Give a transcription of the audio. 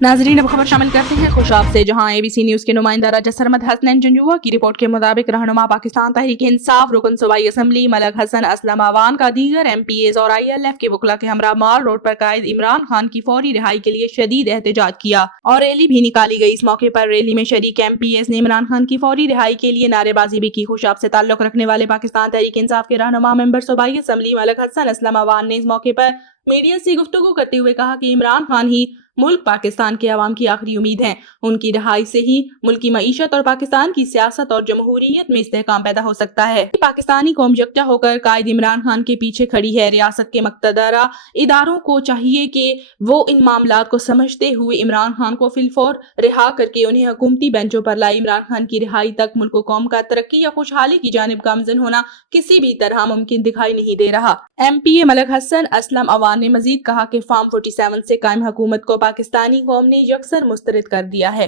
नाजरीन अब खबर शामिल करते हैं खुशाब से, जहां ABC न्यूज के नुमाइंदा राजा सरमद हसनैन जंजुआ की रिपोर्ट के मुताबिक रहनुमा पाकिस्तान तहरीक इंसाफ रुकन सूबाई असम्बली मलक हसन असलम अवान का दीगर MPAs और ILF के वकला के हमरा माल रोड पर कायद इमरान खान की फौरी रिहाई के लिए शदीद एहतजाज किया और रैली भी निकाली गई। इस मौके पर रैली में शरीक MPAs ने इमरान खान की फौरी रिहाई के लिए नारेबाजी भी की। खुशाब से ताल्लुक रखने वाले पाकिस्तान तहरीक इंसाफ के रहनुमा मेंबर सूबाई असम्बली मलक हसन असलम अवान ने इस मौके पर मीडिया से गुफ्तगू करते हुए कहा कि इमरान खान ही मुल्क पाकिस्तान के अवाम की आखिरी उम्मीद हैं। उनकी रिहाई से ही मुल्की मईशत और पाकिस्तान की सियासत और जमहूरियत में इस्तेहकाम पैदा हो सकता है। पाकिस्तानी कौम यकजा होकर कायद इमरान खान के पीछे खड़ी है। रियासत के मक्तदरा इदारों को चाहिए कि वो इन मामलात को समझते हुए इमरान खान को फिलफौर रिहा करके उन्हें हुकूमती बेंचों पर लाए। इमरान खान की रिहाई तक मुल्क कौम का तरक्की या खुशहाली की जानिब गामजन होना किसी भी तरह मुमकिन दिखाई नहीं दे रहा। MPA मलक हसन असलम अवान ने मजीद कहा कि फार्म 47 से कायम हुकूमत को पाकिस्तानी कौम ने यकसर मुस्तरद कर दिया है।